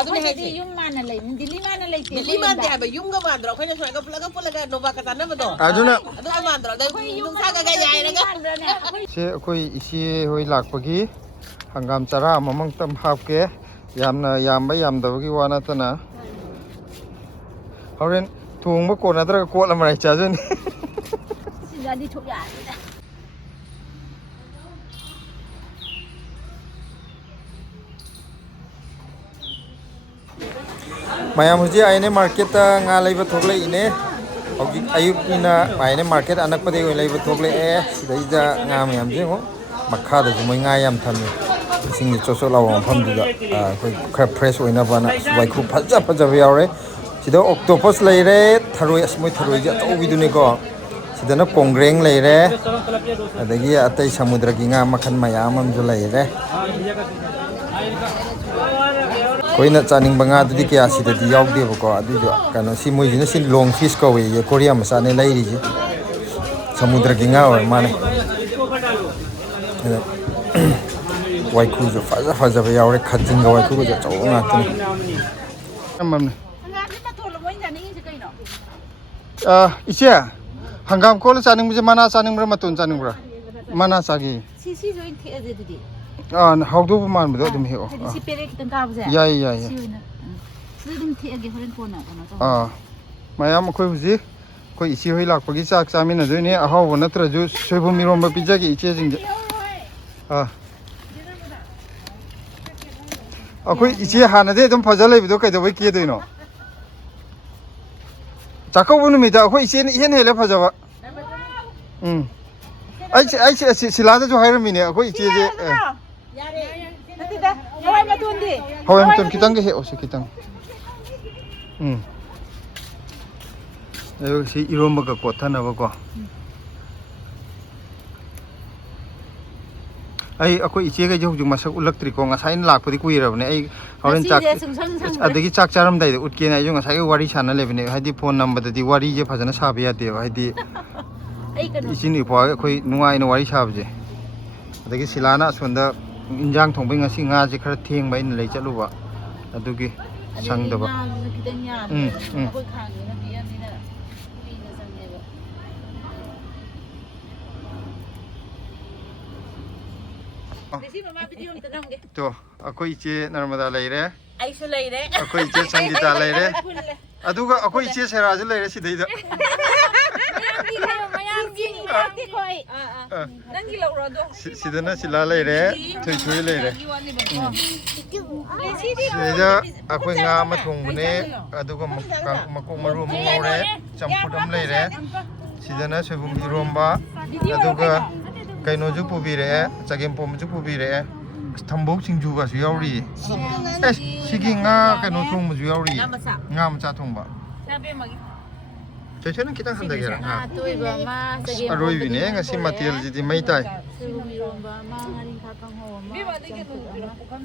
ꯑꯗꯨꯗꯤ ꯌꯨꯝ ꯃꯥꯟꯅ ꯂꯩ ꯗꯤꯜꯂꯤ ꯃꯥꯟꯅ ꯂꯩꯇꯦ ꯗꯤꯜꯂꯤ ꯃꯥꯟꯗꯦ ꯍꯥꯏꯕ ꯌꯨꯝꯒ ꯃꯥꯟꯗ꯭ꯔꯣ ꯑꯩꯈꯣꯏꯅ ꯁꯨꯃꯥꯏꯅ ꯄꯨꯜꯂꯒ ꯅꯣꯕꯥ ꯀꯇꯥꯅꯕꯗꯣ ꯑꯗꯨꯅ ꯑꯗꯨꯒ ꯃꯥꯟꯗ꯭ꯔꯣ ꯅꯨꯡꯁꯥꯒ ꯌꯥꯏꯔꯒ ꯁꯦ ꯑꯩꯈꯣꯏ ꯏꯆꯦ ꯍꯣꯏ ꯂꯥꯛꯄꯒꯤ ꯍꯪꯒꯥꯝ ꯆꯔꯥ ꯑꯃꯃꯪꯇꯪ ꯍꯥꯞꯀꯦ ꯌꯥꯝꯅ ꯌꯥꯝꯕ ꯌꯥꯝꯗꯕꯒꯤ ꯋꯥ ꯅꯠꯇꯅ ꯍꯣꯔꯦꯟ ꯊꯣꯡꯕ ꯀꯣꯟꯅꯗ꯭ꯔꯒ ꯀꯣꯠ ꯑꯃ ꯆꯥꯖꯅꯤ ꯁꯤꯗꯗꯤ ꯊꯣꯛ ꯌꯥꯔꯦ ꯃꯌꯥꯝ ꯍꯧꯖꯤꯛ ꯑꯩꯅ ꯃꯥꯔꯀꯦꯠꯇ ꯉꯥ ꯂꯩꯕ ꯊꯣꯛꯂꯛꯏꯅꯦ ꯍꯧꯖꯤꯛ ꯑꯌꯨꯛꯅꯤꯅ ꯑꯩꯅ ꯃꯥꯔꯀꯦꯠ ꯑꯅꯛꯄꯗꯒꯤ ꯑꯣꯏꯅ ꯂꯩꯕ ꯊꯣꯛꯂꯛꯑꯦ ꯁꯤꯗꯩꯗ ꯉꯥ ꯃꯌꯥꯝꯁꯦ ꯑꯃꯨꯛ ꯃꯈꯥꯗꯁꯨ ꯃꯣꯏ ꯉꯥ ꯌꯥꯝ ꯊꯝꯃꯤ ꯏꯁꯤꯡꯁꯦ ꯆꯣꯠ ꯆꯣꯠ ꯂꯥꯎꯕ ꯃꯐꯝꯗꯨꯗ ꯑꯩꯈꯣꯏ ꯈꯔ ꯐ꯭ꯔꯦꯁ ꯑꯣꯏꯅꯕꯅ ꯋꯥꯏꯈꯨ ꯐꯖ ꯐꯖꯕ ꯌꯥꯎꯔꯦ ꯁꯤꯗ ꯑꯣꯛꯇꯣꯄꯁ ꯂꯩꯔꯦ ꯊꯔꯣꯏ ꯑꯁ ꯃꯣꯏ ꯊꯔꯣꯏꯁꯦ ꯑꯆꯧꯕꯤꯗꯨꯅꯤꯀꯣ ꯁꯤꯗꯅ ꯀꯣꯡꯒ꯭ꯔꯦꯡ ꯂꯩꯔꯦ ꯑꯗꯒꯤ ꯑꯇꯩ ꯁꯃꯨꯗ꯭ꯔꯒꯤ ꯉꯥ ꯃꯈꯜ ꯃꯌꯥꯝ ꯑꯃꯁꯨ ꯂꯩꯔꯦ ꯑꯩꯈꯣꯏꯅ ꯆꯥꯅꯤꯡꯕ ꯉꯥꯗꯨꯗꯤ ꯀꯌꯥ ꯁꯤꯗꯗꯤ ꯌꯥꯎꯗꯦꯕꯀꯣ ꯑꯗꯨꯏꯁꯨ ꯀꯩꯅꯣ ꯁꯤ ꯃꯣꯏꯁꯤꯅ ꯁꯤ ꯂꯣꯡ ꯐꯤꯁ ꯀꯧꯋꯦ ꯀꯣꯔꯤꯌꯥ ꯃꯆꯥꯅꯦ ꯂꯩꯔꯤꯁꯦ ꯁꯃꯨꯗ꯭ꯔꯒꯤ ꯉꯥ ꯑꯣꯏꯔ ꯃꯥꯅꯦ ꯑꯗ ꯋꯥꯏꯈꯨꯁꯨ ꯐꯖ ꯐꯖꯕ ꯌꯥꯎꯔꯦ ꯈꯥꯖꯤꯡꯒ ꯋꯥꯏꯈꯨꯒꯁꯨ ꯑꯆꯧꯕ ꯉꯥꯛꯇꯅꯤ ꯏꯆꯦ ꯍꯪꯒꯥꯝ ꯀꯣꯜꯂ ꯆꯥꯅꯤꯡꯕꯁꯦ ꯃꯅꯥ ꯆꯥꯅꯤꯡꯕ꯭ꯔꯥ ꯃꯇꯣꯟ ꯆꯥꯅꯤꯡꯕ꯭ꯔꯥ ꯃꯅꯥ ꯆꯥꯒꯦ ꯁꯤꯁꯨ ꯑꯣꯏꯅ ꯊꯦꯛꯑꯁꯦ ꯑꯗꯨꯗꯤ ꯍꯧꯗꯧꯕ ꯃꯥꯟꯕꯗꯣ ꯑꯗꯨꯝ ꯍꯦꯛꯑꯣ ꯍꯥꯏꯗꯤ ꯁꯤ ꯄꯦꯔꯦ ꯈꯤꯇꯪ ꯀꯥꯕꯁꯦ ꯌꯥꯏ ꯌꯥꯏ ꯁꯤ ꯑꯣꯏꯅ ꯁꯤꯗ ꯑꯗꯨꯝ ꯊꯦꯛꯑꯒꯦ ꯍꯣꯔꯦꯟ ꯀꯣꯟꯅ ꯀꯩꯅꯣ ꯇꯧ ꯃꯌꯥꯝ ꯑꯩꯈꯣꯏ ꯍꯧꯖꯤꯛ ꯑꯩꯈꯣꯏ ꯏꯆꯦ ꯍꯣꯏ ꯂꯥꯛꯄꯒꯤ ꯆꯥꯛ ꯆꯥꯃꯤꯟꯅꯗꯣꯏꯅꯦ ꯑꯍꯥꯎꯕ ꯅꯠꯇ꯭ꯔꯁꯨ ꯁꯣꯏꯕꯨꯝ ꯏꯔꯣꯝꯕ ꯄꯤꯖꯒꯦ ꯏꯆꯦꯁꯤꯡꯁꯦ ꯑꯩꯈꯣꯏ ꯏꯆꯦ ꯍꯥꯟꯅꯗꯤ ꯑꯗꯨꯝ ꯐꯖ ꯂꯩꯕꯗꯣ ꯀꯩꯗꯧꯕꯩ ꯀꯦꯗꯣꯏꯅꯣ ꯆꯥꯛꯀꯧꯕ ꯅꯨꯃꯤꯠꯇ ꯑꯩꯈꯣꯏ ꯏꯆꯦꯅ ꯏꯍꯦꯟ ꯍꯦꯜꯂꯦ ꯐꯖꯕ ꯑꯩ ꯁꯤꯂꯥꯗꯁꯨ ꯍꯥꯏꯔꯝꯃꯤꯅꯦ ꯑꯩꯈꯣꯏ ꯏꯆꯦꯁꯦ ꯍꯋꯥꯏ ꯃꯇꯣꯟ ꯈꯤꯇꯪꯒ ꯍꯦꯛꯑꯣꯁꯤ ꯈꯤꯇꯪ ꯑꯗꯨꯒ ꯁꯤ ꯏꯔꯣꯝꯕꯒ ꯀꯣꯠꯊꯅꯕꯀꯣ ꯑꯩꯈꯣꯏ ꯏꯆꯦꯈꯩꯁꯦ ꯍꯧꯖꯤꯛ ꯃꯁꯛ ꯎꯠꯂꯛꯇ꯭ꯔꯤꯀꯣ ꯉꯁꯥꯏꯅ ꯂꯥꯛꯄꯗꯤ ꯀꯨꯏꯔꯕꯅꯦ ꯑꯩ ꯍꯣꯔꯦꯟ ꯑꯗꯒꯤ ꯆꯥꯛ ꯆꯥꯔꯝꯗꯥꯏꯗ ꯎꯠꯀꯦꯅ ꯑꯩꯁꯨ ꯉꯁꯥꯏꯒꯤ ꯋꯥꯔꯤ ꯁꯥꯟꯅ ꯂꯩꯕꯅꯦ ꯍꯥꯏꯗꯤ ꯐꯣꯟ ꯅꯝꯕꯗꯗꯤ ꯋꯥꯔꯤꯁꯦ ꯐꯖꯅ ꯁꯥꯕ ꯌꯥꯗꯦꯕ ꯍꯥꯏꯗꯤ ꯏꯆꯤꯟ ꯏꯄ꯭ꯋꯥꯒ ꯑꯩꯈꯣꯏ ꯅꯨꯡꯉꯥꯏꯅ ꯋꯥꯔꯤ ꯁꯥꯕꯁꯦ ꯑꯗꯒꯤ ꯁꯤꯂꯥꯅ ꯑꯁꯣꯝꯗ ꯏꯟꯖꯥꯡ ꯊꯣꯡꯕꯩ ꯉꯁꯤ ꯉꯥꯁꯦ ꯈꯔ ꯊꯦꯡꯕ ꯑꯩꯅ ꯂꯩ ꯆꯠꯂꯨꯕ ꯑꯗꯨꯒꯤ ꯁꯪꯗꯕ ꯇꯣ ꯑꯩꯈꯣꯏ ꯏꯆꯦ ꯅꯔꯃꯗꯥ ꯂꯩꯔꯦ ꯑꯩꯁꯨ ꯂꯩꯔꯦ ꯑꯩꯈꯣꯏ ꯏꯆꯦ ꯁꯪꯒꯤꯇꯥ ꯂꯩꯔꯦ ꯑꯗꯨꯒ ꯑꯩꯈꯣꯏ ꯏꯆꯦ ꯁꯦꯔꯥꯁꯨ ꯂꯩꯔꯦ ꯁꯤꯗꯩꯗ ꯁꯤꯗꯅ ꯁꯤꯂꯥ ꯂꯩꯔꯦ ꯊꯣꯏꯊꯣꯏ ꯂꯩꯔꯦ ꯁꯤꯗꯩꯗ ꯑꯩꯈꯣꯏ ꯉꯥ ꯑꯃ ꯊꯣꯡꯕꯅꯦ ꯑꯗꯨꯒ ꯃꯀꯣꯛ ꯃꯔꯨ ꯑꯃ ꯉꯧꯔꯦ ꯆꯝꯐꯨꯠ ꯑꯃ ꯂꯩꯔꯦ ꯁꯤꯗꯅ ꯁꯣꯏꯕꯨꯝ ꯏꯔꯣꯝꯕ ꯑꯗꯨꯒ ꯀꯩꯅꯣꯁꯨ ꯄꯨꯕꯤꯔꯛꯑꯦ ꯆꯒꯦꯝꯄꯣꯝꯕꯁꯨ ꯄꯨꯕꯤꯔꯛꯑꯦ ꯊꯝꯕꯧ ꯁꯤꯡꯖꯨꯒꯁꯨ ꯌꯥꯎꯔꯤꯌꯦ ꯁꯤꯒꯤ ꯉꯥ ꯀꯩꯅꯣ ꯊꯣꯡꯕꯁꯨ ꯌꯥꯎꯔꯤꯌꯦ ꯉꯥ ꯃꯆꯥ ꯊꯣꯡꯕ ꯆꯩꯊꯣꯏꯅ ꯈꯤꯇꯪ ꯍꯟꯊꯒꯦꯔꯥ ꯑꯔꯣꯏꯕꯤꯅꯦ ꯉꯁꯤ ꯃꯊꯦꯜꯁꯤꯗꯤ ꯃꯩ ꯇꯥꯏ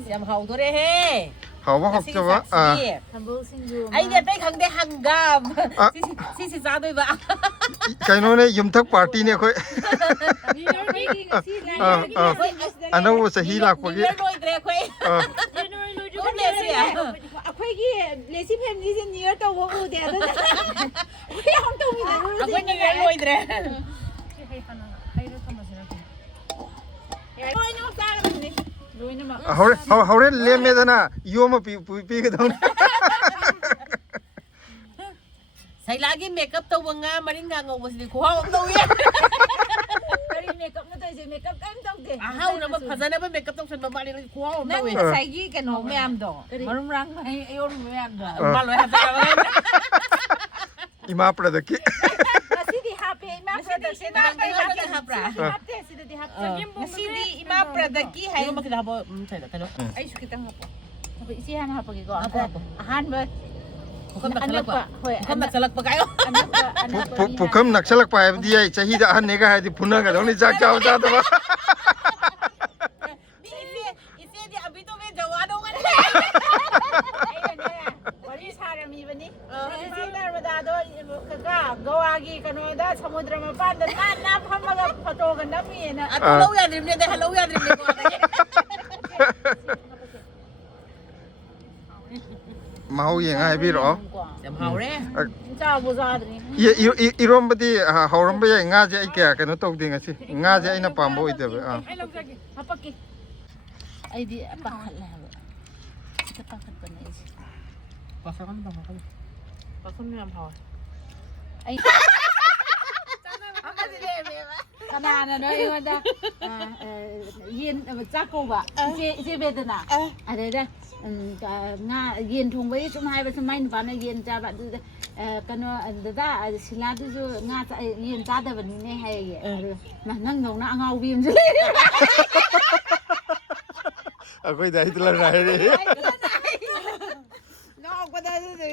ꯌꯥꯝ ꯍꯥꯎꯗꯣꯔꯦꯍꯦ ꯍꯥꯎꯕ ꯍꯥꯎꯇꯕ ꯑꯩꯗꯤ ꯑꯇꯩ ꯈꯪꯗꯦ ꯍꯪꯒꯥꯝ ꯁꯤꯁꯤ ꯆꯥꯗꯣꯏꯕ ꯀꯩꯅꯣꯅꯦ ꯌꯨꯝꯊꯛ ꯄꯥꯔꯇꯤꯅꯦ ꯑꯩꯈꯣꯏ ꯑꯅꯧꯕ ꯆꯍꯤ ꯂꯥꯛꯄꯒꯤ ꯂꯣꯏꯗ꯭ꯔꯦ ꯑꯩꯈꯣꯏꯒꯤ ꯂꯦꯁꯤ ꯐꯦꯃꯤꯂꯤꯁꯦ ꯅ꯭ꯌꯨ ꯏꯌꯔ ꯇꯧꯕ ꯎꯗꯦ ꯑꯗꯨꯅ ꯑꯩꯈꯣꯏ ꯅ꯭ꯌꯨ ꯏꯌꯔ ꯂꯣꯏꯗ꯭ꯔꯦ ꯍꯣꯔꯦꯟ ꯂꯦꯝꯃꯦꯗꯅ ꯌꯣꯝ ꯑꯃ ꯄꯤꯒꯗꯧꯅꯤ ꯁꯩꯂꯥꯒꯤ ꯃꯦꯀꯞ ꯇꯧꯕ ꯉꯥ ꯃꯔꯤꯡꯒꯥ ꯉꯧꯕꯁꯤꯗꯤ ꯈꯨꯍꯥꯎ ꯑꯃ ꯇꯧꯋꯤ ꯀꯔꯤ ꯃꯦꯀꯞꯅ ꯇꯧꯔꯤꯁꯦ ꯃꯦꯀꯞ ꯀꯔꯤꯝ ꯇꯧꯗꯦ ꯑꯍꯥꯎꯅꯕ ꯐꯖꯅꯕ ꯃꯦꯀꯞ ꯇꯧꯁꯟꯕ ꯃꯥꯜꯂꯦ ꯈꯨꯍꯥꯎ ꯑꯃ ꯇꯧꯋꯤ ꯉꯁꯥꯏꯒꯤ ꯀꯩꯅꯣ ꯃꯌꯥꯝꯗꯣ ꯃꯔꯨꯝ ꯃꯔꯥꯡ ꯑꯌꯣꯟꯕ ꯃꯌꯥꯝꯗꯣ ꯃꯥ ꯂꯣꯏ ꯍꯥꯞꯆꯔꯕ ꯏꯃꯥ ꯄ꯭ꯔꯗꯛꯀꯤ ꯉꯁꯤꯗꯤ ꯍꯥꯞꯄꯦ ꯏꯃꯥ ꯄ꯭ꯔꯗꯛꯁꯦ ꯍꯥꯞꯄ꯭ꯔꯥ ꯍꯥꯞꯇꯦ ꯁꯤꯗꯗꯤ ꯍꯥꯞꯇꯦ ꯉꯁꯤꯗꯤ ꯏꯃꯥ ꯄ꯭ꯔꯗꯛꯀꯤ ꯍꯥꯏꯕ ꯃꯈꯩꯗ ꯍꯥꯞꯄꯣ ꯀꯩꯅꯣ ꯑꯩꯁꯨ ꯈꯤꯇꯪ ꯍꯥꯞꯄꯣ ꯑꯩꯈꯣꯏ ꯏꯆꯦ ꯍꯥꯟꯅ ꯍꯥꯞꯄꯒꯦꯀꯣ ꯑꯍꯥꯟꯕ ꯄꯨꯈꯝ ꯅꯛꯁꯜꯂꯛꯄ ꯍꯥꯏꯕꯗꯤ ꯌꯥꯏ ꯆꯍꯤꯗ ꯑꯍꯟꯅꯦꯒ ꯍꯥꯏꯔꯗꯤ ꯐꯨꯅꯒꯗꯧꯅꯤ ꯆꯥꯛ ꯆꯥꯕ ꯆꯥꯗꯕ ꯋꯥꯔꯤ ꯁꯥꯔꯝꯃꯤꯕꯅꯤ ꯏꯆꯦ ꯅꯔꯃꯗꯥꯗꯣ ꯒꯋꯥꯒꯤ ꯀꯩꯅꯣꯗ ꯁꯃꯨꯗ꯭ꯔ ꯃꯄꯥꯟꯗ ꯅꯥꯟꯅ ꯐꯝꯃꯒ ꯐꯣꯇꯣꯒ ꯅꯝꯃꯤꯅ ꯂꯧ ꯌꯥꯗ꯭ꯔꯤꯕꯅꯦ ꯍꯜꯂꯧ ꯌꯥꯗ꯭ꯔꯤꯕꯅꯦꯀꯣ ꯍꯥꯎ ꯌꯦꯡꯉ ꯍꯥꯏꯕꯤꯔꯛꯑꯣ ꯌꯥꯝ ꯍꯥꯎꯔꯦ ꯆꯥꯕꯨ ꯆꯥꯗ꯭ꯔꯤ ꯏꯔꯣꯝꯕꯗꯤ ꯍꯥꯎꯔꯝꯕ ꯌꯥꯏ ꯉꯥꯁꯦ ꯑꯩ ꯀꯌꯥ ꯀꯩꯅꯣ ꯇꯧꯗꯦ ꯉꯁꯤ ꯉꯥꯁꯦ ꯑꯩꯅ ꯄꯥꯝꯕ ꯑꯣꯏꯗꯕ ꯑꯩ ꯂꯧꯖꯒꯦ ꯍꯥꯄꯛꯀꯦ ꯑꯩꯗꯤ ꯄꯥꯈꯠꯂꯦ ꯍꯥꯏꯕ ꯈꯤꯇ ꯄꯥꯈꯠꯄꯅꯦ ꯑꯩꯁꯦ ꯄꯥꯈꯠ ꯌꯥꯝ ꯍꯥꯎꯋꯦ ꯑꯩ ꯀꯅꯥꯅꯅꯣ ꯑꯩꯉꯣꯟꯗ ꯌꯦꯟ ꯆꯥꯛ ꯀꯧꯕ ꯏꯆꯦ ꯕꯦꯗꯅ ꯑꯗꯩꯗ ꯉꯥ ꯌꯦꯟ ꯊꯣꯡꯕꯒꯤ ꯁꯨꯝ ꯍꯥꯏꯕꯁꯨ ꯃꯥꯏ ꯅꯨꯄꯥꯅ ꯌꯦꯟ ꯆꯥꯕ ꯑꯗꯨꯗ ꯀꯩꯅꯣ ꯗꯗꯥ ꯁꯤꯂꯥꯗꯨꯁꯨ ꯉꯥ ꯌꯦꯟ ꯆꯥꯗꯕꯅꯤꯅꯦ ꯍꯥꯏꯌꯦ ꯅꯪꯗꯧꯅ ꯑꯉꯥꯎꯕꯤ ꯑꯃꯁꯨ ꯂꯩ ꯑꯩꯈꯣꯏꯗ ꯍꯩꯇꯂ ꯍꯥꯏꯔꯦ ꯅꯣꯛꯄꯗ ꯑꯗꯨꯗꯤ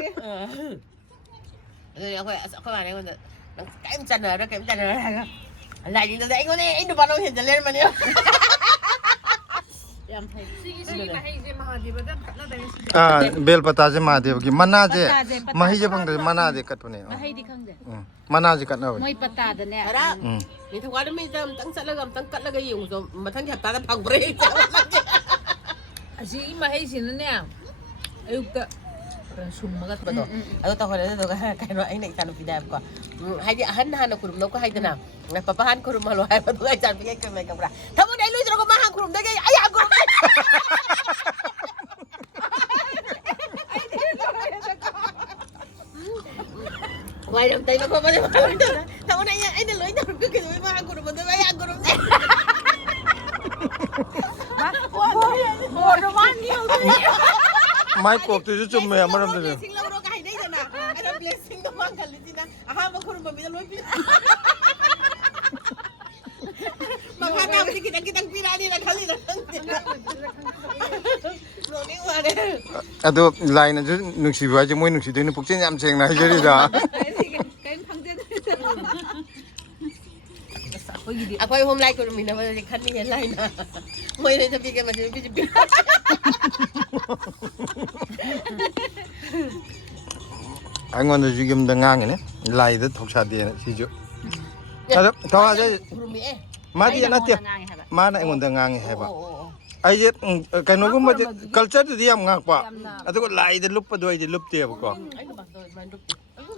ꯑꯩꯈꯣꯏ ꯃꯥꯅ ꯑꯩꯉꯣꯟꯗ ꯅꯪ ꯀꯔꯤꯝ ꯆꯥꯟꯅꯔ ꯀꯔꯤꯝ ꯆꯥꯟꯅꯔ ꯍꯥꯏꯔꯒ ꯂꯥꯏꯅꯤꯡꯗꯨꯗ ꯑꯩꯉꯣꯟꯗ ꯑꯩ ꯅꯨꯄꯥꯅ ꯍꯦꯟꯖꯜ ꯂꯩꯔꯝꯕꯅꯦ ꯌꯥꯝ ꯐꯩ ꯁꯤꯒꯤ ꯃꯍꯩꯁꯦ ꯃꯍꯥꯗꯦꯕꯗ ꯀꯠꯅꯗꯣꯏꯅꯤ ꯕꯦꯜ ꯄꯇꯥꯁꯦ ꯃꯍꯥꯗꯦꯕꯒꯤ ꯃꯅꯥꯁꯦ ꯃꯍꯩꯁꯦ ꯐꯪꯗ꯭ꯔꯦ ꯃꯅꯥꯗꯤ ꯀꯠꯄꯅꯦ ꯃꯍꯩꯗꯤ ꯈꯪꯗꯦ ꯃꯅꯥꯁꯦ ꯀꯠꯅꯕꯅꯦ ꯃꯣꯏ ꯄꯇꯥꯗꯅꯦ ꯅꯤꯡꯊꯧꯀꯥ ꯅꯨꯃꯤꯠꯇ ꯑꯝꯇꯪ ꯆꯠꯂꯒ ꯑꯝꯇꯪ ꯀꯠꯂꯒ ꯌꯦꯡꯉꯨꯁꯨ ꯃꯊꯪꯒꯤ ꯍꯞꯇꯥꯗ ꯐꯪꯕ꯭ꯔꯥ ꯑꯁꯤꯒꯤ ꯃꯍꯩꯁꯤꯅꯅꯦ ꯑꯌꯨꯛꯇ ꯁꯨꯝꯃꯒ ꯊꯕꯗꯣ ꯑꯗꯣ ꯇꯧꯍꯜꯂꯦ ꯑꯗꯨꯒ ꯀꯩꯅꯣ ꯑꯩꯅ ꯏꯆꯥꯅꯨꯄꯤꯗ ꯍꯥꯏꯕꯀꯣ ꯍꯥꯏꯗꯤ ꯑꯍꯟ ꯍꯥꯟꯅ ꯈꯨꯔꯨꯝꯅꯧꯀꯣ ꯍꯥꯏꯗꯅ ꯄꯄꯥ ꯍꯥꯟꯅ ꯈꯨꯔꯨꯝꯍꯜꯂꯣ ꯍꯥꯏꯕꯗꯨꯒ ꯏꯆꯥꯅꯨꯄꯤꯒ ꯀꯩ ꯈꯪꯕ꯭ꯔꯥ ꯊꯃꯣꯏꯅ ꯑꯩ ꯂꯣꯏꯗ꯭ꯔꯒ ꯃꯥ ꯍꯥꯟꯅ ꯈꯨꯔꯨꯝꯗꯒꯦ ꯑꯩ ꯍꯥꯟꯅ ꯈꯨꯔꯨꯝꯗꯦ ꯋꯥꯏꯔꯝ ꯇꯩꯕ ꯈꯣꯠꯄꯅꯦ ꯊꯃꯣꯏꯅ ꯑꯩꯅ ꯂꯣꯏ ꯇꯧꯔꯒ ꯀꯩꯗꯧꯕꯩ ꯃꯥ ꯍꯥꯟꯅ ꯈꯨꯔꯨꯝꯕꯗꯨꯒ ꯑꯩ ꯍꯥꯟꯅ ꯈꯨꯔꯨꯝꯗꯦ ꯃꯥꯏ ꯀꯣꯛꯇꯨꯁꯨ ꯆꯨꯝꯃꯦ ꯑꯃꯔꯣꯝꯗꯁꯨ ꯂꯧꯔꯣꯒ ꯍꯥꯏꯅꯩꯗꯅ ꯑꯗꯣ ꯕ꯭ꯂꯦꯁꯤꯡꯗꯣ ꯃꯥꯡꯈꯜꯂꯤꯁꯤꯅ ꯑꯍꯥꯟꯕ ꯈꯨꯔꯨꯝꯕ ꯃꯤꯗ ꯂꯣꯏ ꯄꯤ ꯃꯈꯥ ꯇꯥꯕꯗꯤ ꯈꯤꯇꯪ ꯈꯤꯇꯪ ꯄꯤꯔꯛꯑꯅꯤꯅ ꯈꯜꯂꯤꯗ ꯅꯣꯡꯅꯤꯡ ꯋꯥꯅꯦ ꯑꯗꯣ ꯂꯥꯏꯅꯁꯨ ꯅꯨꯡꯁꯤꯕ ꯍꯥꯏꯁꯦ ꯃꯣꯏ ꯅꯨꯡꯁꯤꯗꯣꯏꯅꯤ ꯄꯨꯛꯆꯦꯜ ꯌꯥꯝ ꯁꯦꯡꯅ ꯍꯥꯏꯖꯔꯤꯗ ꯑꯩꯈꯣꯏ ꯑꯍꯨꯝ ꯂꯥꯏ ꯈꯨꯔꯨꯝꯃꯤꯟꯅꯕꯗꯗꯤ ꯈꯟꯅꯤꯡꯉꯦ ꯂꯥꯏꯅ ꯃꯣꯏ ꯅꯣꯏꯅ ꯄꯤꯒꯦ ꯃꯁꯤ ꯅꯨꯄꯤꯁꯤ ꯄꯤ ꯑꯩꯉꯣꯟꯗꯁꯨ ꯌꯨꯝꯗ ꯉꯥꯡꯉꯤꯅꯦ ꯂꯥꯏꯗ ꯊꯧꯁꯥꯗꯦꯅ ꯁꯤꯁꯨ ꯑꯗꯣ ꯊꯧꯁꯥꯗꯦ ꯃꯥꯗꯤ ꯅꯠꯇꯦ ꯃꯥꯅ ꯑꯩꯉꯣꯟꯗ ꯉꯥꯡꯉꯦ ꯍꯥꯏꯕ ꯑꯩꯁꯦ ꯀꯩꯅꯣꯒꯨꯝꯕꯗꯤ ꯀꯜꯆꯔꯗꯨꯗꯤ ꯌꯥꯝ ꯉꯥꯛꯄ ꯑꯗꯨꯒ ꯂꯥꯏꯗ ꯂꯨꯞꯄꯗꯣ ꯑꯩꯗꯤ ꯂꯨꯞꯇꯦꯕꯀꯣ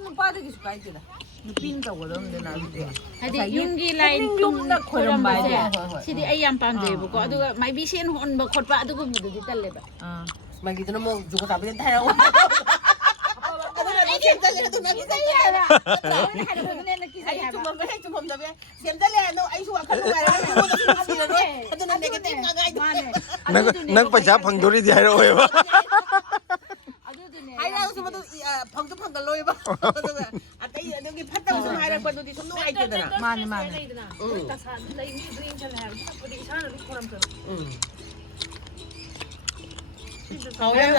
ꯅꯨꯄꯥꯗꯒꯤꯁꯨ ꯀꯥꯏꯗꯦꯗ ꯅꯨꯄꯤꯅ ꯇꯧꯒꯗꯕꯅꯤꯗꯅ ꯑꯗꯨꯗꯤ ꯍꯥꯏꯗꯤ ꯌꯨꯝꯒꯤ ꯂꯥꯏ ꯇꯨꯡꯅ ꯈꯣꯏꯔꯝꯕ ꯍꯥꯏꯁꯦ ꯁꯤꯗꯤ ꯑꯩ ꯌꯥꯝ ꯄꯥꯝꯖꯩꯕꯀꯣ ꯑꯗꯨꯒ ꯃꯥꯏꯕꯤ ꯁꯦꯟ ꯍꯣꯟꯕ ꯈꯣꯠꯄ ꯑꯗꯨꯒꯨꯝꯕꯗꯨꯗꯤ ꯇꯜꯂꯦꯕ ꯃꯥꯏꯕꯤꯗꯨꯅ ꯑꯃꯨꯛ ꯖꯨꯒꯣꯠ ꯆꯥꯕꯗꯤ ꯊꯥꯏꯔꯛꯑꯣ ꯅꯪ ꯄꯩꯁꯥ ꯐꯪꯗꯣꯔꯤꯗꯤ ꯍꯥꯏꯔꯛꯑꯣꯏꯕ ꯍꯥꯏꯔꯛꯑꯁꯨ ꯃꯗꯨ ꯐꯪꯁꯨ ꯐꯪꯒꯜꯂꯣꯏꯕ ꯑꯗꯨꯒ ꯑꯇꯩ ꯑꯗꯨꯒꯤ ꯐꯠꯇꯕ ꯁꯨꯝ ꯍꯥꯏꯔꯛꯄꯗꯨꯗꯤ ꯁꯨꯝ ꯅꯨꯡꯉꯥꯏꯇꯦꯗꯅ ꯃꯥꯅꯦ ꯃꯥꯅꯦ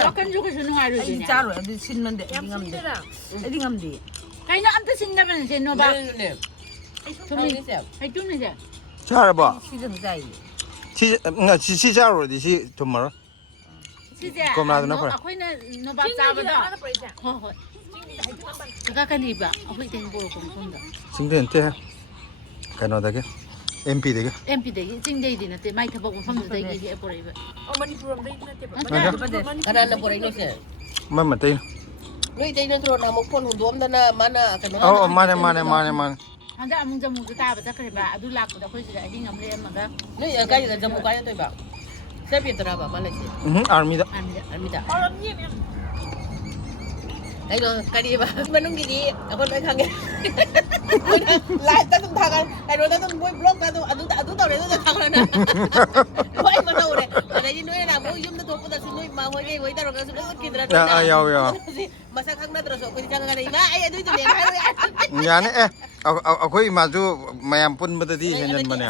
ꯋꯥꯈꯟꯁꯨ ꯀꯩꯁꯨ ꯅꯨꯡꯉꯥꯏꯔꯣꯏꯗꯣꯏꯅꯦ ꯑꯩꯗꯤ ꯆꯥꯔꯣꯏ ꯑꯗꯨ ꯁꯤꯟꯃꯟꯗꯦ ꯑꯩꯗꯤ ꯉꯝꯗꯦ ꯑꯩꯗꯤ ꯉꯝꯗꯦ ꯀꯩꯅꯣ ꯑꯝꯇ ꯁꯤꯟꯗꯕꯅ ꯁꯤꯟꯅꯣꯕ ꯍꯩꯇꯨꯝꯅꯤꯁꯦ ꯆꯥꯔꯕꯣ ꯁꯤꯗꯪ ꯆꯥꯏꯌꯦ ꯁꯤ ꯆꯥꯔꯨꯔꯗꯤ ꯁꯤ ꯊꯨꯝꯃꯔꯣꯏ ꯁꯤꯁꯦ ꯀꯣꯝꯂꯥꯗꯨꯅ ꯐꯔꯦ ꯑꯩꯈꯣꯏꯅ ꯅꯣꯕꯥꯞ ꯆꯥꯕꯗꯣ ꯍꯣꯏ ꯍꯣꯏ ꯀꯀꯥ ꯀꯅꯤꯕ ꯑꯩꯈꯣꯏ ꯏꯇꯩꯅ ꯄꯣꯔꯛꯄ ꯃꯐꯝꯗ ꯆꯤꯡꯗ ꯅꯠꯇꯦ ꯀꯩꯅꯣꯗꯒꯤ ꯑꯦꯝꯄꯤꯗꯒꯤ ꯆꯤꯡꯗꯩꯗꯤ ꯅꯠꯇꯦ ꯃꯥꯏ ꯊꯕꯛ ꯃꯐꯝꯗꯨꯗꯒꯤ ꯄꯣꯔꯛꯏꯕ ꯃꯅꯤꯄꯨꯔꯗꯩꯗꯤ ꯅꯠꯇꯦꯕ ꯀꯅꯥꯅ ꯄꯣꯔꯛꯏꯅꯣꯁꯦ ꯃꯥ ꯃꯇꯩ ꯅꯣꯏ ꯏꯇꯩ ꯅꯠꯇ꯭ꯔꯣ ꯅꯍꯥꯟꯃꯨꯛ ꯐꯣꯟ ꯍꯨꯟꯗꯣꯛꯑꯝꯗꯅ ꯃꯥꯅ ꯀꯩꯅꯣ ꯃꯥꯅꯦ ꯍꯟꯗꯛ ꯑꯃꯨꯛ ꯖꯃꯨꯗ ꯇꯥꯕ ꯆꯠꯈ꯭ꯔꯦꯕ ꯑꯗꯨ ꯂꯥꯛꯄꯗ ꯑꯩꯈꯣꯏ ꯁꯤꯗ ꯑꯍꯤꯡ ꯑꯃ ꯂꯦꯛꯑꯝꯃꯒ ꯅꯣꯏ ꯀꯥꯏꯗ ꯖꯃꯨ ꯀꯥꯏꯗ ꯇꯣꯏꯕ ꯆꯠꯄꯤꯗ꯭ꯔꯕ ꯃꯥ ꯂꯩꯁꯦ ꯑꯥꯔꯃꯤꯗ ꯀꯩꯅꯣ ꯀꯔꯤꯕ ꯃꯅꯨꯡꯒꯤꯗꯤ ꯑꯩꯈꯣꯏ ꯂꯣꯏ ꯈꯪꯉꯦ ꯂꯥꯏꯐꯇ ꯑꯗꯨꯝ ꯊꯥꯒꯠ ꯀꯩꯅꯣꯗ ꯑꯗꯨꯝ ꯃꯣꯏ ꯕ꯭ꯂꯣꯛꯇ ꯑꯗꯨ ꯇꯧꯔꯦ ꯑꯗꯨ ꯊꯥꯒꯠꯂꯅ ꯂꯣꯏꯅ ꯇꯧꯔꯦ ꯑꯗꯩꯗꯤ ꯅꯣꯏꯅ ꯑꯃꯨꯛ ꯌꯨꯝꯗ ꯊꯣꯛꯄꯗꯁꯨ ꯅꯣꯏ ꯏꯃꯥ ꯍꯣꯏ ꯀꯩ ꯍꯣꯏ ꯇꯧꯔꯒꯁꯨ ꯂꯣꯏ ꯎꯠꯈꯤꯗ꯭ꯔꯥ ꯃꯁꯛ ꯈꯪꯅꯗ꯭ꯔꯁꯨ ꯑꯩꯈꯣꯏꯗꯤ ꯆꯪꯉꯒꯅꯤ ꯏꯃꯥ ꯑꯩ ꯑꯗꯨꯏꯗꯨꯅꯦ ꯍꯥꯏꯔꯣ ꯌꯥꯅꯤ ꯑꯩꯈꯣꯏ ꯏꯃꯥꯁꯨ ꯃꯌꯥꯝ ꯄꯨꯟꯕꯗꯗꯤ ꯍꯦꯟꯖꯟꯕꯅꯦ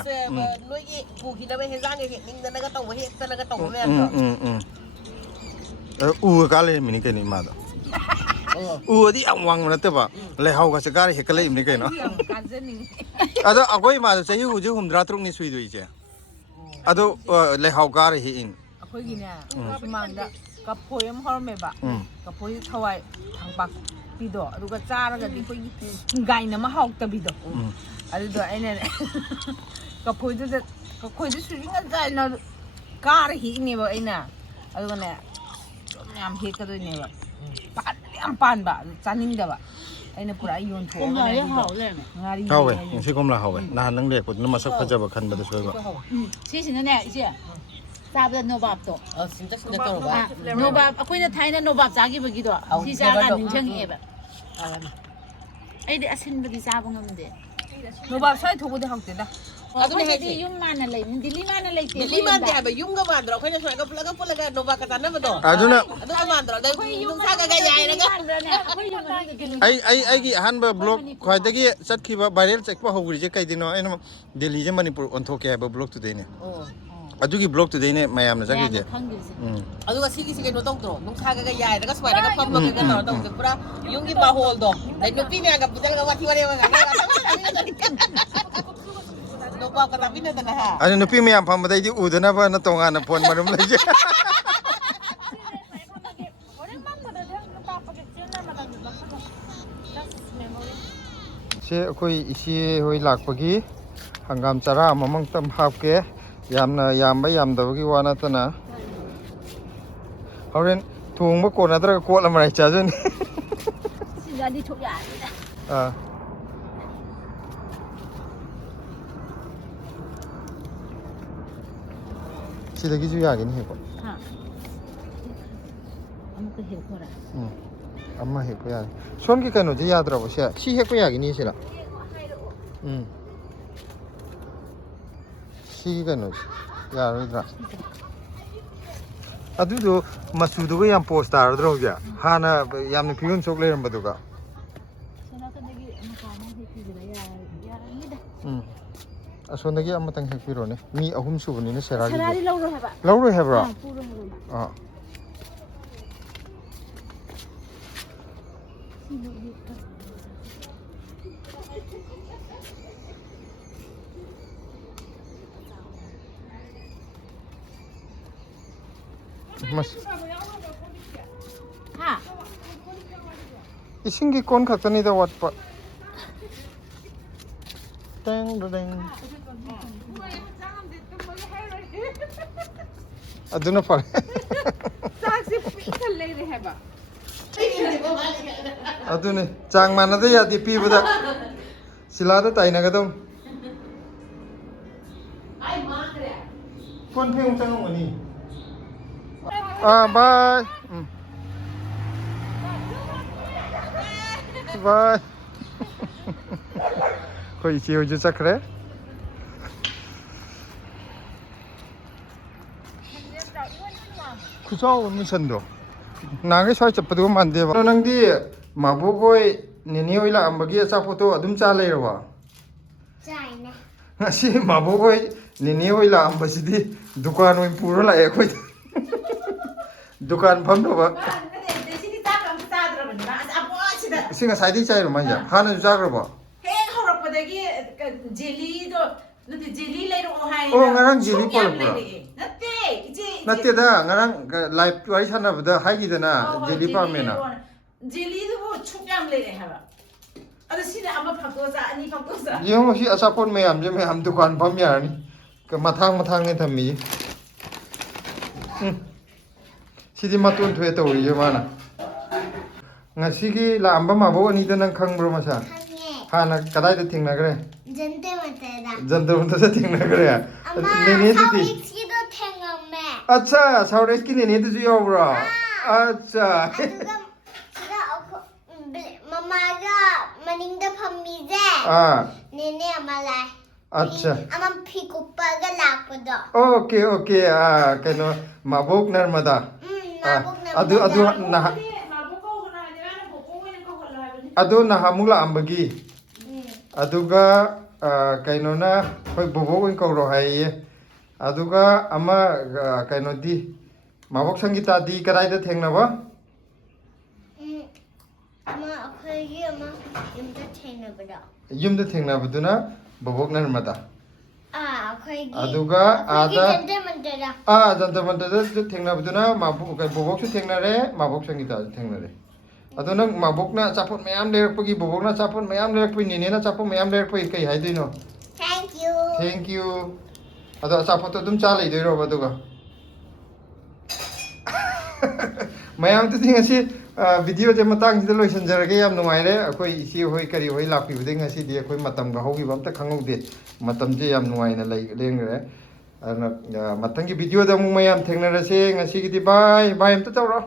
ꯅꯣꯏꯒꯤ ꯄꯨꯈꯤꯅꯕ ꯍꯦꯟꯖꯥꯡꯒ ꯍꯦꯛꯅꯤꯡꯗꯅꯒ ꯇꯧꯕ ꯍꯦꯛꯇꯅꯒ ꯇꯧꯕ ꯃꯌꯥꯝꯗꯣ ꯎꯒ ꯀꯥ ꯂꯩꯔꯝꯃꯤꯅꯤ ꯀꯩꯅꯣ ꯏꯃꯥꯗꯣ ꯎꯗꯤ ꯌꯥꯝ ꯋꯥꯡꯕ ꯅꯠꯇꯕ ꯂꯩꯍꯥꯎꯒꯁꯦ ꯀꯥꯔ ꯍꯦꯛꯀꯠꯂꯛꯏꯕꯅꯤ ꯀꯩꯅꯣ ꯑꯗꯣ ꯑꯩꯈꯣꯏ ꯏꯃꯥꯗꯣ ꯆꯍꯤ ꯍꯧꯖꯤꯛ 63ꯅꯤ ꯁꯨꯏꯗꯣꯏꯁꯦ ꯑꯗꯣ ꯂꯩꯍꯥꯎ ꯀꯥꯔ ꯍꯦꯛꯏꯅꯤ ꯑꯩꯈꯣꯏꯒꯤꯅꯦ ꯁꯨꯃꯥꯡꯗ ꯀꯐꯣꯏ ꯑꯃ ꯍꯧꯔꯝꯃꯦꯕ ꯀꯐꯣꯏ ꯊꯋꯥꯏ ꯊꯥꯡꯄꯥꯛꯄꯤꯗꯣ ꯑꯗꯨꯒ ꯆꯥꯔꯒꯗꯤ ꯑꯩꯈꯣꯏꯒꯤ ꯍꯤꯡꯒꯥꯏꯅ ꯑꯃ ꯍꯥꯎꯇꯕꯤꯗꯣ ꯑꯗꯨꯗꯣ ꯑꯩꯅꯅꯦ ꯀꯐꯣꯏꯗꯨ ꯁꯨꯖꯤꯡꯉ ꯆꯥꯏꯅ ꯀꯥꯔ ꯍꯦꯛꯏꯅꯦꯕ ꯑꯩꯅ ꯑꯗꯨꯒꯅꯦ ꯌꯥꯝ ꯍꯦꯛꯀꯗꯣꯏꯅꯦꯕ ꯌꯥꯝ ꯄꯥꯟꯕ ꯆꯥꯅꯤꯡꯗꯕ ꯑꯩꯅ ꯄꯨꯔꯥ ꯌꯣꯟꯊꯣꯛꯑꯒꯅꯦ ꯉꯥꯔꯤ ꯍꯥꯎꯋꯦ ꯉꯁꯤ ꯀꯣꯝꯂꯥ ꯍꯥꯎꯋꯦ ꯅꯍꯥꯟ ꯅꯪ ꯂꯦꯛꯄꯗꯨꯅ ꯃꯁꯛ ꯐꯖꯕ ꯈꯟꯕꯗ ꯁꯣꯏꯕ ꯁꯤꯁꯤꯅꯅꯦ ꯏꯆꯦ ꯆꯥꯕꯗ ꯅꯣꯕꯥꯞꯇꯣ ꯁꯤꯟꯇꯛ ꯇꯧꯔꯒ ꯅꯣꯕꯥꯞ ꯑꯩꯈꯣꯏꯅ ꯊꯥꯏꯅ ꯅꯣꯕꯥꯞ ꯆꯥꯈꯤꯕꯒꯤꯗꯣ ꯁꯤ ꯆꯥꯀꯥꯟ ꯅꯤꯡꯁꯤꯡꯉꯛꯑꯦꯕ ꯑꯩꯗꯤ ꯑꯁꯤꯟꯕꯗꯤ ꯆꯥꯕ ꯉꯝꯗꯦ ꯅꯣꯕꯥꯞ ꯁ꯭ꯋꯥꯏ ꯊꯣꯛꯄꯗꯤ ꯍꯥꯎꯇꯦꯗ ꯑꯗꯨꯅ ꯍꯥꯏꯗꯤ ꯌꯨꯝ ꯃꯥꯟꯅ ꯂꯩ ꯗꯤꯜꯂꯤ ꯃꯥꯟꯅ ꯂꯩꯇꯦ ꯗꯤꯜꯂꯤ ꯃꯥꯟꯗꯦ ꯍꯥꯏꯕ ꯌꯨꯝꯒ ꯃꯥꯟꯗ꯭ꯔꯣ ꯑꯩꯈꯣꯏꯅ ꯁꯨꯃꯥꯏꯅ ꯄꯨꯜꯂꯒ ꯅꯣꯕꯥꯞꯀ ꯆꯥꯟꯅꯕꯗꯣ ꯑꯗꯨꯅ ꯃꯥꯟꯗ꯭ꯔꯣ ꯅꯨꯡꯁꯥꯒ ꯌꯥꯏꯔꯒ ꯑꯩꯒꯤ ꯑꯍꯥꯟꯕ ꯕ꯭ꯂꯣꯛ ꯈ꯭ꯋꯥꯏꯗꯒꯤ ꯆꯠꯈꯤꯕ ꯚꯥꯏꯔꯦꯜ ꯆꯠꯄ ꯍꯧꯈ꯭ꯔꯤꯁꯦ ꯀꯩꯗꯅꯣ ꯑꯩꯅ ꯗꯦꯜꯂꯤꯁꯦ ꯃꯅꯤꯄꯨꯔ ꯑꯣꯟꯊꯣꯛꯀꯦ ꯍꯥꯏꯕ ꯕ꯭ꯂꯣꯛꯇꯨꯗꯩꯅꯦ ꯑꯗꯨꯒꯤ ꯕ꯭ꯂꯣꯛꯇꯨꯗꯩꯅꯦ ꯃꯌꯥꯝꯅ ꯆꯠꯈ꯭ꯔꯤꯁꯦ ꯑꯗꯨꯒ ꯁꯤꯒꯤꯁꯤ ꯀꯩꯅꯣ ꯇꯧꯗ꯭ꯔꯣ ꯅꯨꯡꯁꯥꯒ ꯌꯥꯏꯔꯒ ꯁꯨꯃꯥꯏꯅꯒ ꯐꯝꯃꯒ ꯇꯧꯔ ꯇꯧꯁꯦ ꯄꯨꯔꯥ ꯌꯨꯝꯒꯤ ꯃꯥꯍꯣꯜꯗꯣ ꯑꯗꯩ ꯅꯨꯄꯤ ꯃꯌꯥꯝꯒ ꯄꯨꯖꯜꯂꯒ ꯋꯥꯊꯤ ꯋꯥꯔꯦꯝ ꯅꯣꯕꯥꯞꯀ ꯆꯥꯃꯤꯟꯅꯗꯅ ꯍꯥ ꯑꯗꯨ ꯅꯨꯄꯤ ꯃꯌꯥꯝ ꯐꯝꯕꯗꯩꯗꯤ ꯎꯗꯅꯕꯅ ꯇꯣꯉꯥꯟꯅ ꯐꯣꯟ ꯃꯔꯨꯝ ꯂꯩꯖꯩ ꯁꯦ ꯑꯩꯈꯣꯏ ꯏꯆꯦ ꯍꯣꯏ ꯂꯥꯛꯄꯒꯤ ꯍꯪꯒꯥꯝ ꯆꯔꯥ ꯑꯃꯃꯪꯇꯪ ꯍꯥꯞꯀꯦ ꯌꯥꯝꯅ ꯌꯥꯝꯕ ꯌꯥꯝꯗꯕꯒꯤ ꯋꯥ ꯅꯠꯇꯅ ꯍꯣꯔꯦꯟ ꯊꯣꯡꯕ ꯀꯣꯟꯅꯗ꯭ꯔꯒ ꯀꯣꯠ ꯑꯃ ꯆꯥꯖꯅꯤ ꯁꯤꯗꯗꯤ ꯊꯣꯛ ꯌꯥꯔꯦꯗ ꯁꯤꯗꯒꯤꯁꯨ ꯌꯥꯒꯤꯅꯤ ꯍꯦꯛꯄ ꯑꯃꯨꯛꯀ ꯍꯦꯛꯈꯣꯔꯥ ꯑꯃ ꯍꯦꯛꯄ ꯌꯥꯒꯦ ꯁꯣꯝꯒꯤ ꯀꯩꯅꯣꯁꯦ ꯌꯥꯗ꯭ꯔꯕꯣ ꯁꯤ ꯍꯦꯛꯄ ꯌꯥꯒꯤꯅꯤ ꯁꯤꯔ ꯁꯤꯒꯤ ꯀꯩꯅꯣꯁꯦ ꯌꯥꯔꯣꯏꯗ꯭ꯔꯥ ꯑꯗꯨꯗꯣ ꯃꯆꯨꯗꯨꯒ ꯌꯥꯝ ꯄꯣꯁ ꯇꯥꯔꯗ꯭ꯔꯣ ꯍꯧꯖꯤꯛ ꯍꯥꯟꯅ ꯌꯥꯝꯅ ꯐꯤꯕꯝ ꯁꯣꯛ ꯂꯩꯔꯝꯕꯗꯨꯒ ꯑꯁꯣꯝꯗꯒꯤ ꯑꯃꯇꯪ ꯍꯦꯛꯄꯤꯔꯣꯅꯦ ꯃꯤ ꯑꯍꯨꯝ ꯁꯨꯕꯅꯤꯅ ꯁꯦꯔꯥꯒꯤ ꯂꯧꯔꯣꯏ ꯍꯥꯏꯕ꯭ꯔꯣ 이신기 건 갖다니다 왔빠. 땡. ꯑꯗꯨꯅ ꯐꯔꯦ. ꯆꯥꯛꯁꯤ ꯄꯤꯛꯊꯜ ꯂꯩꯔꯦ ꯍꯥꯏꯕ. ꯑꯗꯨꯅꯦ ꯆꯥꯡ ꯃꯥꯟꯅꯗ ꯌꯥꯗꯦ ꯄꯤꯕꯗ. ꯁꯤꯂꯥꯗ ꯇꯥꯏꯅꯒꯗꯧ. ꯑꯩ ꯃꯥꯡꯈ꯭ꯔꯦ. ꯀꯣꯟ ꯐꯦꯡ ꯆꯪꯉꯝꯒꯅꯤ. ꯕꯥꯏ. ꯕꯥꯏ. ꯑꯩꯈꯣꯏ ꯏꯆꯦ ꯍꯣꯏꯁꯨ ꯆꯠꯈ꯭ꯔꯦ. ꯈꯨꯆꯥꯎ ꯑꯃ ꯁꯟꯗꯣ. ꯅꯍꯥꯟꯒꯩ ꯁ꯭ꯋꯥꯏ ꯆꯠꯄꯗꯨꯒ ꯃꯥꯟꯗꯦꯕ. ꯑꯗꯣ ꯅꯪꯗꯤ ꯃꯥꯕꯣꯛ ꯍꯣꯏ ꯅꯦꯅꯦ ꯍꯣꯏ ꯂꯥꯛꯑꯝꯕꯒꯤ ꯑꯆꯥꯄꯣꯠꯇꯣ ꯑꯗꯨꯝ ꯆꯥ ꯂꯩꯔꯕꯣ? ꯆꯥꯏꯅꯦ. ꯉꯁꯤ ꯃꯥꯕꯣꯛ ꯍꯣꯏ ꯅꯦꯅꯦ ꯍꯣꯏ ꯂꯥꯛꯑꯝꯕꯁꯤꯗꯤ ꯗꯨꯀꯥꯟ ꯑꯣꯏꯅ ꯄꯨꯔ ꯂꯥꯛꯑꯦ ꯑꯩꯈꯣꯏꯗ. ꯗꯨꯀꯥꯟ ꯐꯝꯅꯕ. ꯁꯤ ꯉꯁꯥꯏꯗꯒꯤ ꯆꯥꯏꯔꯣ ꯃꯥꯏꯁꯦ? ꯍꯥꯟꯅꯁꯨ ꯆꯥꯈ꯭ꯔꯕꯣ? ꯍꯦꯛ ꯍꯧꯔꯛꯄꯗꯒꯤ ꯖꯦꯂꯤꯗꯣ ꯅꯠꯇꯦ ꯖꯦꯂꯤ ꯂꯩꯔꯛꯑꯣ ꯍꯥꯏꯌꯦ. ꯑꯣ ꯉꯔꯥꯡ ꯖꯦꯂꯤ ꯄꯣꯔꯛꯄ꯭ꯔꯣ? ꯅꯠꯇꯦ ꯏꯆꯦ. ꯅꯠꯇꯦꯗ ꯉꯔꯥꯡ ꯂꯥꯏꯚ ꯋꯥꯔꯤ ꯁꯥꯟꯅꯕꯗ ꯍꯥꯏꯈꯤꯗꯅ ꯖꯦꯂꯤ ꯄꯥꯝꯃꯦꯅ. ꯖꯦꯂꯤꯗꯨꯕꯨ ꯁꯨꯛ ꯌꯥꯝ ꯂꯩꯔꯦ ꯍꯥꯏꯕ. ꯑꯗꯣ ꯁꯤꯅ ꯑꯃ ꯐꯛꯇꯣꯛꯑ ꯑꯅꯤ ꯐꯛꯇꯣꯛꯑ. ꯌꯦꯡꯉꯣ ꯁꯤ ꯑꯆꯥꯄꯣꯠ ꯃꯌꯥꯝꯁꯦ ꯃꯌꯥꯝ ꯗꯨꯀꯥꯟ ꯐꯝ ꯌꯥꯔꯅꯤ. ꯃꯊꯥꯡꯅꯦ ꯊꯝꯃꯤꯁꯦ. ꯁꯤꯗꯤ ꯃꯇꯣꯟ ꯊꯣꯛꯑꯦ ꯇꯧꯔꯤꯁꯦ ꯃꯥꯅ. ꯉꯁꯤꯒꯤ ꯂꯥꯛꯑꯝꯕ ꯃꯥꯕꯣꯛ ꯑꯅꯤꯗꯣ ꯅꯪ ꯈꯪꯕ꯭ꯔꯣ ꯃꯁꯥ? ꯍꯥꯟꯅ ꯀꯗꯥꯏꯗ ꯊꯦꯡꯅꯈ꯭ꯔꯦ? ꯖꯟꯇꯔ ꯃꯟꯇꯔꯗ ꯊꯦꯡꯅꯈ꯭ꯔꯦ. ꯅꯦꯅꯦꯗꯨꯗꯤ? ꯊꯦꯡꯉꯝꯃꯦ. ꯑꯠꯆꯥ ꯁꯥꯎꯔꯦꯁꯀꯤ ꯅꯦꯅꯦꯗꯨꯁꯨ ꯌꯥꯎꯕ꯭ꯔꯣ? ꯑꯠꯆꯥ. ꯑꯗꯨꯒ ꯁꯤꯗ ꯃꯃꯥꯒ ꯃꯅꯤꯡꯗ ꯐꯝꯃꯤꯁꯦ. ꯅꯦꯅꯦ ꯑꯃ ꯂꯥꯛꯑꯦ. ꯑꯠꯆꯥ. ꯑꯃ ꯐꯤ ꯀꯨꯞꯄꯒ ꯂꯥꯛꯄꯗꯣ. ꯑꯣꯀꯦ ꯀꯩꯅꯣ ꯃꯥꯕꯣꯛ ꯅꯔꯃꯗꯥ. ꯑꯗꯨ ꯅꯍꯥꯟꯃꯨꯛ ꯂꯥꯛꯑꯝꯕꯒꯤ. ꯑꯗꯨꯒ ꯀꯩꯅꯣꯅ ꯑꯩꯈꯣꯏ ꯕꯣꯕꯣꯛ ꯑꯣꯏꯅ ꯀꯧꯔꯣ ꯍꯥꯏꯌꯦ. ꯑꯗꯨꯒ ꯑꯃ ꯀꯩꯅꯣꯗꯤ ꯃꯥꯕꯣꯛ ꯁꯪꯒꯤꯇꯥꯗꯤ ꯀꯗꯥꯏꯗ ꯊꯦꯡꯅꯕ? ꯑꯩꯈꯣꯏꯒꯤ ꯑꯃ ꯌꯨꯝꯗ ꯊꯦꯡꯅꯕꯗꯣ. ꯌꯨꯝꯗ ꯊꯦꯡꯅꯕꯗꯨꯅ ꯕꯣꯕꯣꯛ ꯅꯔꯃꯗꯥ. ꯑꯩꯈꯣꯏꯒꯤ. ꯑꯗꯨꯒ ꯑꯥꯗ. ꯖꯟꯇꯔ ꯃꯟꯇꯔꯗ. ꯖꯟꯇꯔ ꯃꯟꯇꯔꯗ ꯊꯦꯡꯅꯕꯗꯨꯅ ꯕꯣꯕꯣꯛꯁꯨ ꯊꯦꯡꯅꯔꯦ ꯃꯥꯕꯣꯛ ꯁꯪꯒꯤꯇꯥꯁꯨ ꯊꯦꯡꯅꯔꯦ. ꯑꯗꯣ ꯅꯪ ꯃꯥꯕꯣꯛꯅ ꯑꯆꯥꯄꯣꯠ ꯃꯌꯥꯝ ꯂꯩꯔꯛꯄꯒꯤ ꯕꯣꯕꯣꯛꯅ ꯑꯆꯥꯄꯣꯠ ꯃꯌꯥꯝ ꯂꯩꯔꯛꯄꯒꯤ ꯅꯦꯅꯦꯅ ꯑꯆꯥꯄꯣꯠ ꯃꯌꯥꯝ ꯂꯩꯔꯛꯄꯒꯤ ꯀꯩ ꯍꯥꯏꯗꯣꯏꯅꯣ? Thank you. ꯑꯗꯣ ꯑꯆꯥꯄꯣꯠꯇꯣ ꯑꯗꯨꯝ ꯆꯥ ꯂꯩꯗꯣꯏꯔꯣꯕ ꯑꯗꯨꯒ? ꯃꯌꯥꯝꯗꯨꯗꯤ ꯉꯁꯤ ꯚꯤꯗꯤꯑꯣꯁꯦ ꯃꯇꯥꯡꯁꯤꯗ ꯂꯣꯏꯁꯤꯟꯖꯔꯒꯦ ꯌꯥꯝ ꯅꯨꯡꯉꯥꯏꯔꯦ ꯑꯩꯈꯣꯏ ꯏꯆꯦ ꯍꯣꯏ ꯀꯔꯤ ꯍꯣꯏ ꯂꯥꯛꯄꯤꯕꯗꯩ ꯉꯁꯤꯗꯤ ꯑꯩꯈꯣꯏ ꯃꯇꯝꯒ ꯍꯧꯈꯤꯕ ꯑꯝꯇ ꯈꯪꯍꯧꯗꯦ ꯃꯇꯝꯁꯦ ꯌꯥꯝ ꯅꯨꯡꯉꯥꯏꯅ ꯂꯦꯡꯈ꯭ꯔꯦ ꯑꯗꯨꯅ ꯃꯊꯪꯒꯤ ꯚꯤꯗꯤꯑꯣꯗ ꯑꯃꯨꯛ ꯃꯌꯥꯝ ꯊꯦꯡꯅꯔꯁꯦ ꯉꯁꯤꯒꯤꯗꯤ ꯕꯥꯏ ꯕꯥꯏ ꯑꯝꯇ ꯇꯧꯔꯣ